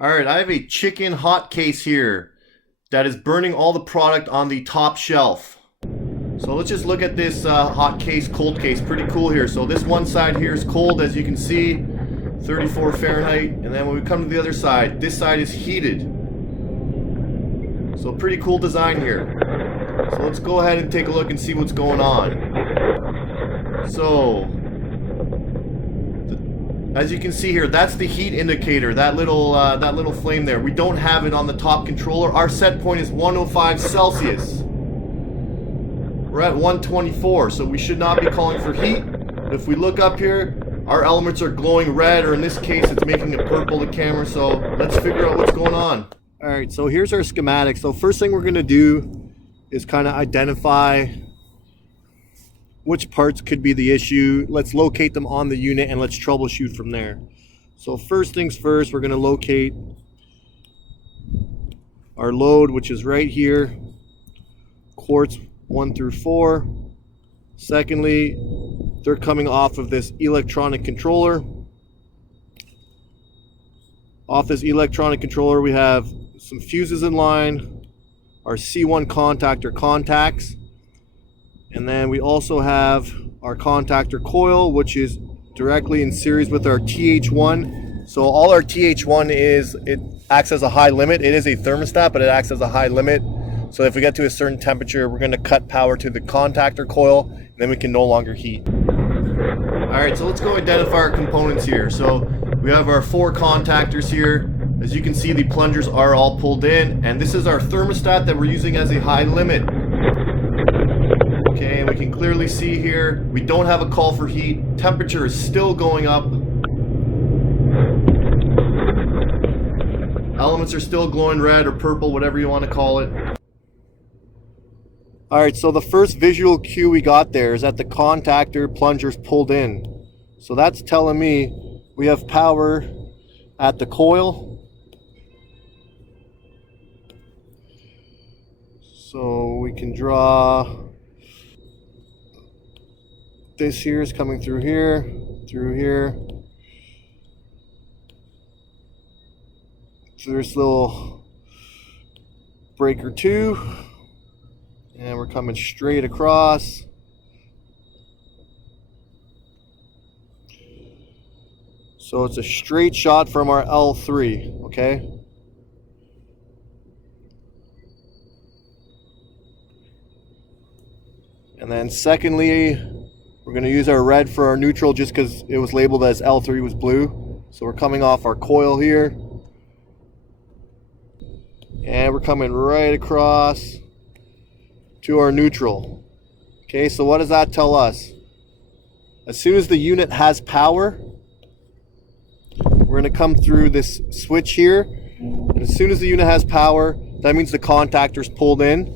All right, I have a chicken hot case here that is burning all the product on the top shelf. So let's just look at this hot case, cold case. Pretty cool here. So this one side here is cold, as you can see, 34 Fahrenheit. And then when we come to the other side, this side is heated. So pretty cool design here. So let's go ahead and take a look and see what's going on. So, as you can see here, that's the heat indicator, that little flame there. We don't have it on the top controller. Our set point is 105 Celsius. We're at 124, so we should not be calling for heat. But if we look up here, our elements are glowing red, or in this case, it's making it purple, the camera. So let's figure out what's going on. All right, so here's our schematic. So first thing we're gonna do is kind of identify which parts could be the issue. Let's locate them on the unit and let's troubleshoot from there. So first things first, we're going to locate our load, which is right here, quartz 1 through 4. Secondly, they're coming off of this electronic controller. Off this electronic controller, we have some fuses in line, our C1 contactor contacts, and then we also have our contactor coil, which is directly in series with our TH1. So all our TH1 is, it acts as a high limit. It is a thermostat, but it acts as a high limit. So if we get to a certain temperature, we're going to cut power to the contactor coil, and then we can no longer heat. All right, so let's go identify our components here. So we have our 4 contactors here. As you can see, the plungers are all pulled in, and this is our thermostat that we're using as a high limit. Okay, and we can clearly see here, we don't have a call for heat. Temperature is still going up. Elements are still glowing red or purple, whatever you want to call it. All right, so the first visual cue we got there is that the contactor plunger's pulled in. So that's telling me we have power at the coil. So we can draw, this here is coming through here, through this little breaker 2, and we're coming straight across. So it's a straight shot from our L3, okay? And then secondly, we're going to use our red for our neutral just because it was labeled as L3 was blue. So we're coming off our coil here. And we're coming right across to our neutral. Okay, so what does that tell us? As soon as the unit has power, we're going to come through this switch here. And as soon as the unit has power, that means the contactor's pulled in.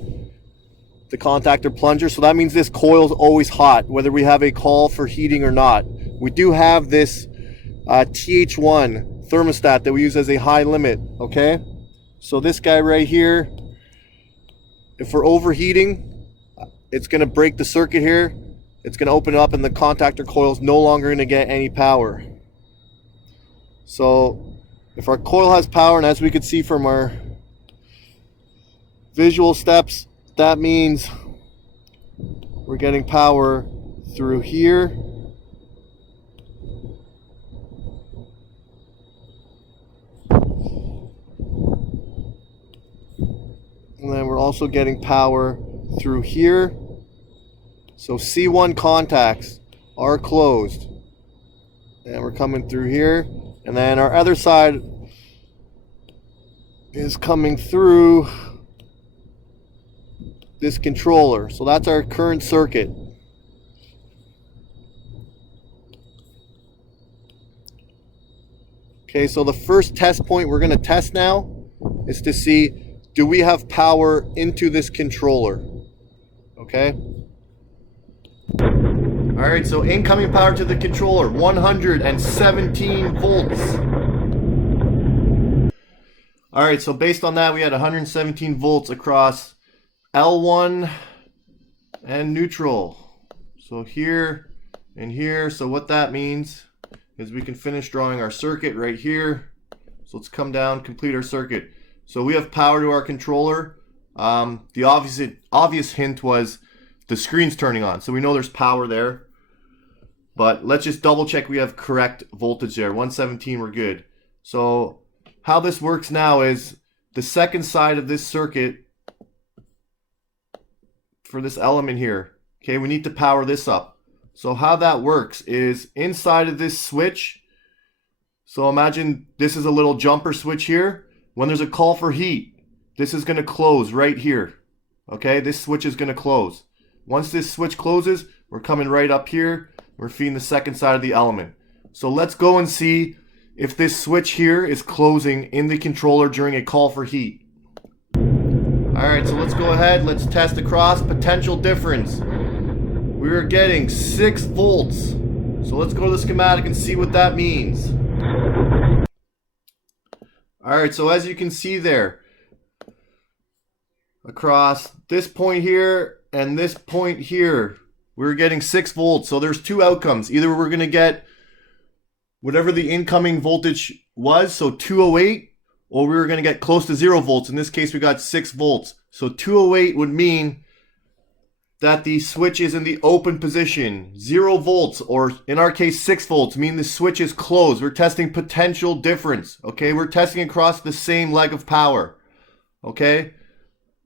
The contactor plunger, so that means this coil is always hot, whether we have a call for heating or not. We do have this TH1 thermostat that we use as a high limit, okay? So this guy right here, if we're overheating, it's going to break the circuit here. It's going to open it up and the contactor coil is no longer going to get any power. So if our coil has power, and as we could see from our visual steps, that means we're getting power through here. And then we're also getting power through here. So C1 contacts are closed. And we're coming through here. And then our other side is coming through this controller. So that's our current circuit. Okay, so the first test point we're going to test now is to see, do we have power into this controller? Okay. All right, so incoming power to the controller, 117 volts. All right, so based on that, we had 117 volts across L1 and neutral. So here and here. So what that means is we can finish drawing our circuit right here. So let's come down, complete our circuit. So we have power to our controller. The obvious hint was the screen's turning on, so we know there's power there. But let's just double check we have correct voltage there. 117, we're good. So how this works now is the second side of this circuit for this element here. Okay, we need to power this up. So how that works is inside of this switch. So imagine this is a little jumper switch here. When there's a call for heat, this is going to close right here. Okay, this switch is going to close. Once this switch closes, we're coming right up here. We're feeding the second side of the element. So let's go and see if this switch here is closing in the controller during a call for heat. Alright, so let's go ahead. Let's test across potential difference. We are getting 6 volts. So let's go to the schematic and see what that means. Alright, so as you can see there, across this point here and this point here, we're getting 6 volts. So there's two outcomes. Either we're going to get whatever the incoming voltage was, so 208, or we were going to get close to 0 volts. In this case, we got 6 volts. So 208 would mean that the switch is in the open position. 0 volts, or in our case 6 volts, mean the switch is closed. We're testing potential difference. Okay, we're testing across the same leg of power. Okay,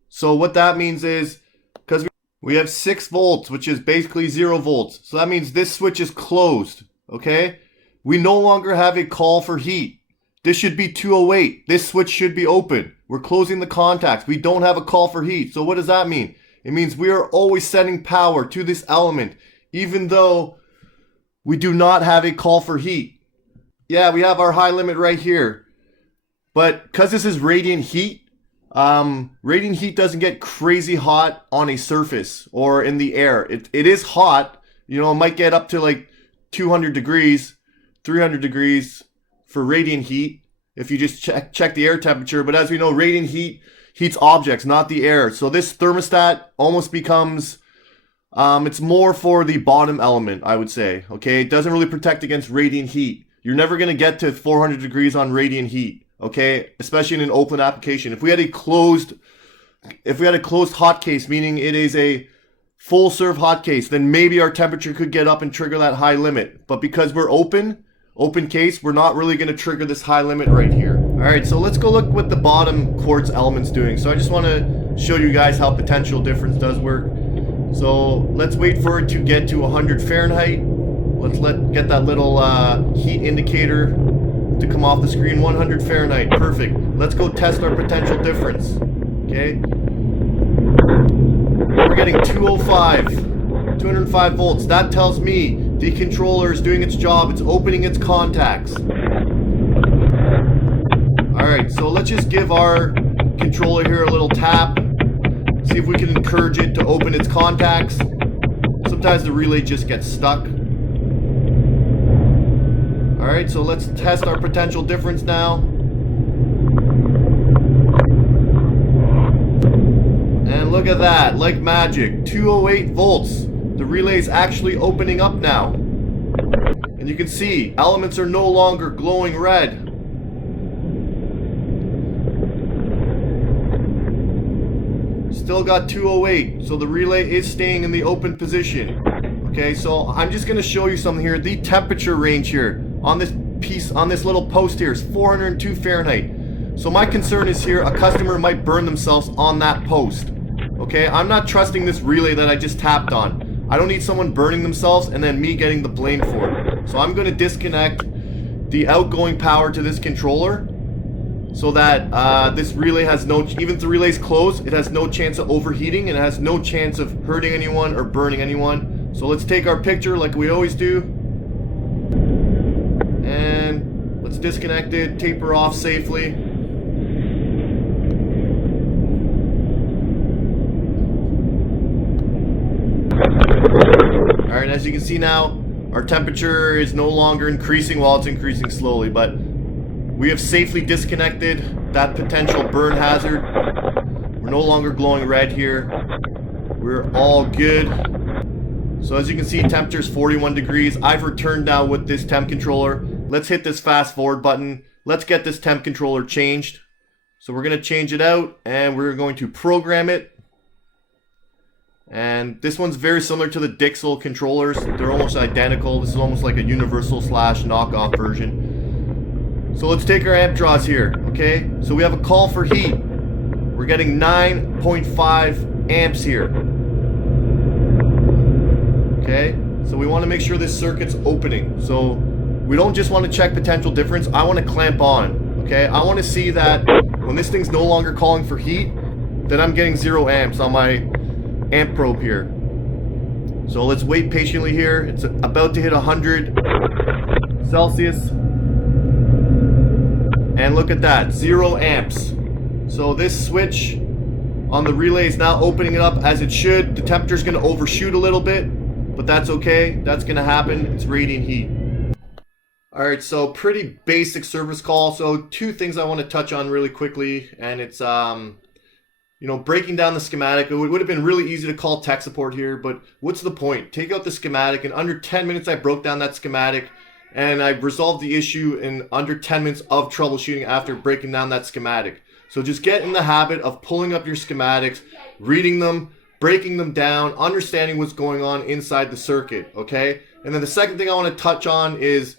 so what that means is, because we have 6 volts, which is basically 0 volts. So that means this switch is closed. Okay, we no longer have a call for heat. This should be 208. This switch should be open. We're closing the contacts. We don't have a call for heat. So what does that mean? It means we are always sending power to this element, even though we do not have a call for heat. Yeah, we have our high limit right here. But because this is radiant heat doesn't get crazy hot on a surface or in the air. It is hot. You know, it might get up to like 200 degrees, 300 degrees for radiant heat if you just check the air temperature. But as we know, radiant heat heats objects, not the air. So this thermostat almost becomes, it's more for the bottom element, I would say. Okay, it doesn't really protect against radiant heat. You're never going to get to 400 degrees on radiant heat. Okay, especially in an open application. If we had a closed hot case, meaning it is a full serve hot case, then maybe our temperature could get up and trigger that high limit. But because we're open case, we're not really going to trigger this high limit right here. Alright, so let's go look what the bottom quartz element's doing. So I just want to show you guys how potential difference does work. So let's wait for it to get to 100 Fahrenheit. Let's get that little heat indicator to come off the screen. 100 Fahrenheit, perfect. Let's go test our potential difference. Okay, we're getting 205 volts. That tells me the controller is doing its job. It's opening its contacts. Alright, so let's just give our controller here a little tap. See if we can encourage it to open its contacts. Sometimes the relay just gets stuck. Alright, so let's test our potential difference now. And look at that, like magic, 208 volts. The relay is actually opening up now. And you can see, elements are no longer glowing red. Still got 208, so the relay is staying in the open position. Okay, so I'm just going to show you something here. The temperature range here on this piece, on this little post here, is 402 Fahrenheit. So my concern is here, a customer might burn themselves on that post. Okay, I'm not trusting this relay that I just tapped on. I don't need someone burning themselves and then me getting the blame for it. So I'm going to disconnect the outgoing power to this controller so that this relay has no, even if the relay's closed, it has no chance of overheating and it has no chance of hurting anyone or burning anyone. So let's take our picture like we always do. And let's disconnect it, taper off safely. Alright, as you can see now, our temperature is no longer increasing while it's increasing slowly, but we have safely disconnected that potential burn hazard. We're no longer glowing red here. We're all good. So as you can see, temperature is 41 degrees. I've returned now with this temp controller. Let's hit this fast forward button let's get this temp controller changed. So we're going to change it out and we're going to program it. And this one's very similar to the Dixel controllers. They're almost identical. This is almost like a universal / knockoff version. So let's take our amp draws here, okay? So we have a call for heat. We're getting 9.5 amps here. Okay? So we want to make sure this circuit's opening. So we don't just want to check potential difference. I want to clamp on, okay? I want to see that when this thing's no longer calling for heat, that I'm getting 0 amps on my amp probe here. So let's wait patiently here. It's about to hit 100 Celsius. And look at that, 0 amps. So this switch on the relay is now opening it up as it should. The temperature's going to overshoot a little bit, but that's okay. That's going to happen. It's radiant heat. Alright, so pretty basic service call. So 2 things I want to touch on really quickly, and it's you know, breaking down the schematic. It would have been really easy to call tech support here, but what's the point? Take out the schematic. In under 10 minutes, I broke down that schematic, and I resolved the issue in under 10 minutes of troubleshooting after breaking down that schematic. So just get in the habit of pulling up your schematics, reading them, breaking them down, understanding what's going on inside the circuit, okay? And then the second thing I want to touch on is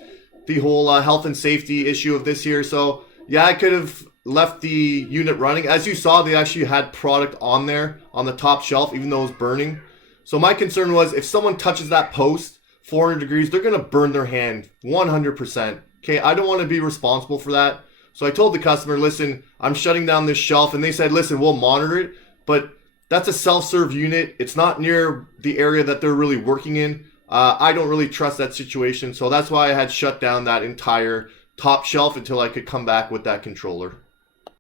the whole health and safety issue of this here. So yeah, I could have left the unit running. As you saw, they actually had product on there on the top shelf, even though it was burning. So my concern was if someone touches that post 400 degrees, they're going to burn their hand 100%. Okay, I don't want to be responsible for that. So I told the customer, listen, I'm shutting down this shelf. And they said, listen, we'll monitor it. But that's a self-serve unit. It's not near the area that they're really working in. I don't really trust that situation. So that's why I had shut down that entire top shelf until I could come back with that controller.